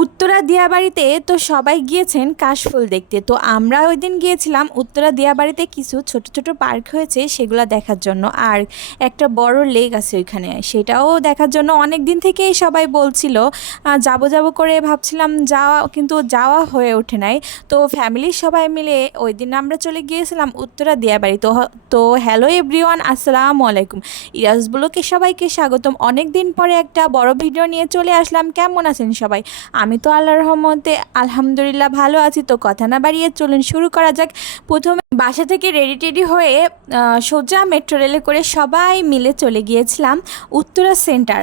উত্তরা দিয়াবাড়িতে তো সবাই গিয়েছেন কাশফুল দেখতে। তো আমরা ওই দিন গিয়েছিলাম, উত্তরা দিয়াবাড়িতে কিছু ছোট ছোট পার্ক হয়েছে সেগুলো দেখার জন্য। আর একটা বড় লেক আছে ওইখানে, সেটাও দেখার জন্য অনেক দিন থেকেই সবাই বলছিল। যাব যাব করে ভাবছিলাম যাওয়া, কিন্তু যাওয়া হয়ে ওঠে নাই। তো ফ্যামিলির সবাই মিলে ওই দিন আমরা চলে গিয়েছিলাম উত্তরা দিয়াবাড়ি। তো তো হ্যালো এভরিওয়ান আসসালামু আলাইকুম। ইরাজ ব্লকে সবাইকে স্বাগতম। অনেক দিন পরে একটা বড় ভিডিও নিয়ে চলে আসলাম। কেমন আছেন সবাই? আমি তো আল্লাহর রহমতে আলহামদুলিল্লাহ ভালো আছি, তো কথা না বাড়িয়ে চলুন শুরু করা যাক। প্রথমে বাসা থেকে রেডি টেডি হয়ে সোজা মেট্রো রেলে করে সবাই মিলে চলে গিয়েছিলাম উত্তরা সেন্টার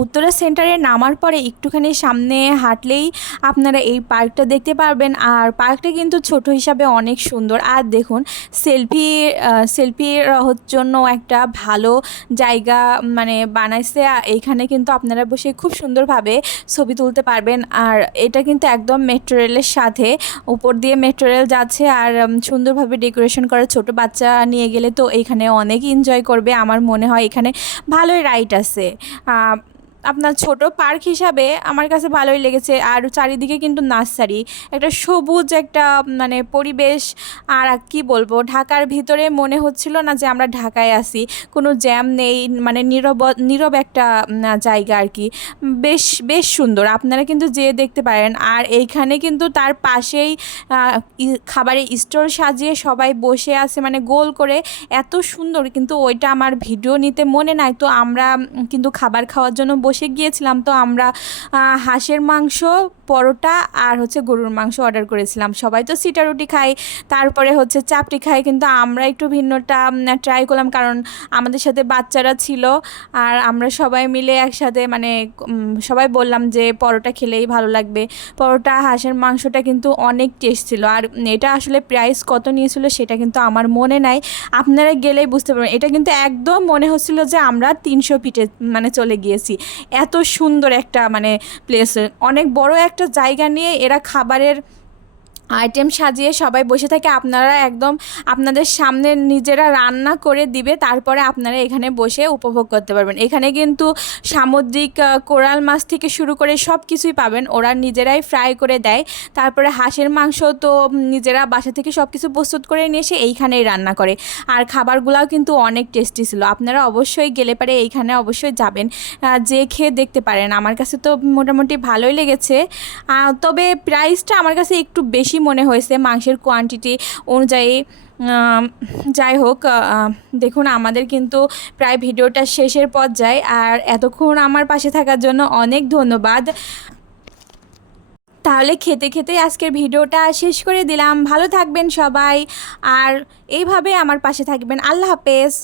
উত্তরা সেন্টারে নামার পরে একটুখানি সামনে হাঁটলেই আপনারা এই পার্কটা দেখতে পারবেন। আর পার্কটা কিন্তু ছোট হিসাবে অনেক সুন্দর। আর দেখুন, সেলফি সেলফির জন্য একটা ভালো জায়গা মানে বানাইছে। এইখানে কিন্তু আপনারা বসে খুব সুন্দরভাবে ছবি তুলতে পারবেন। আর এটা কিন্তু একদম মেট্রো রেলের সাথে উপর দিয়ে মেট্রো রেল যাচ্ছে। আর সুন্দরভাবে ডেকোরেশন করা ছোট বাচ্চা নিয়ে গেলে তো এখানে অনেক এনজয় করবে। আমার মনে হয় এখানে ভালোই রাইড আছে। আপনার ছোট পার্ক হিসাবে আমার কাছে ভালোই লেগেছে। আর চারিদিকে কিন্তু নার্সারি, একটা সবুজ একটা মানে পরিবেশ। আর কি বলব, ঢাকার ভিতরে মনে হচ্ছিল না যে আমরা ঢাকায় আসি কোনো জ্যাম নেই মানে নীরব নীরব একটা জায়গা আর কি। বেশ বেশ সুন্দর, আপনারা কিন্তু যেয়ে দেখতে পারেন। আর এইখানে কিন্তু তার পাশেই খাবারের স্টল সাজিয়ে সবাই বসে আছে মানে গোল করে। এত সুন্দর, কিন্তু ওইটা আমার ভিডিও নিতে মনে নাই। তো আমরা কিন্তু খাবার খাওয়ার জন্য বসে গিয়েছিলাম তো আমরা হাঁসের মাংস, পরোটা আর হচ্ছে গরুর মাংস অর্ডার করেছিলাম। সবাই তো সিটা রুটি খাই তারপরে হচ্ছে চাপটি খাই কিন্তু আমরা একটু ভিন্নটা ট্রাই করলাম কারণ আমাদের সাথে বাচ্চারা ছিল আর আমরা সবাই মিলে একসাথে মানে সবাই বললাম যে পরোটা খেলেই ভালো লাগবে। পরোটা, হাঁসের মাংসটা কিন্তু অনেক টেস্ট ছিল আর এটা আসলে প্রাইস কত নিয়েছিল সেটা কিন্তু আমার মনে নাই। আপনারা গেলেই বুঝতে পারবেন। এটা কিন্তু একদম মনে হচ্ছিল যে আমরা তিনশো ফিটে মানে চলে গিয়েছি। এত সুন্দর একটা মানে প্লেস অনেক বড় একটা জায়গা নিয়ে এরা খাবারের আইটেম সাজিয়ে সবাই বসে থাকে। আপনারা একদম আপনাদের সামনে নিজেরা রান্না করে দিবে, তারপরে আপনারা এখানে বসে উপভোগ করতে পারবেন। এখানে কিন্তু সামুদ্রিক কোরাল মাছ থেকে শুরু করে সব কিছুই পাবেন। ওরা নিজেরাই ফ্রাই করে দেয়। তারপরে হাঁসের মাংস তো নিজেরা বাসা থেকে সব কিছু প্রস্তুত করে নিয়ে এসে এইখানেই রান্না করে। আর খাবারগুলোও কিন্তু অনেক টেস্টি ছিল। আপনারা অবশ্যই গেলে পারে এইখানে অবশ্যই যাবেন। যে খেয়ে দেখতে পারেন। আমার কাছে তো মোটামুটি ভালোই লেগেছে। তবে প্রাইসটা আমার কাছে একটু বেশি মনে হয়েছে মাংসের কোয়ান্টিটি অনুযায়ী। যাই হোক দেখুন আমাদের কিন্তু প্রায় ভিডিওটা শেষের পথ যায় আর এতক্ষণ আমার পাশে থাকার জন্য অনেক ধন্যবাদ। তাহলে খেতে খেতে আজকের ভিডিওটা শেষ করে দিলাম। ভালো থাকবেন সবাই। আর এইভাবে আমার পাশে থাকবেন। আল্লাহ হাফেজ।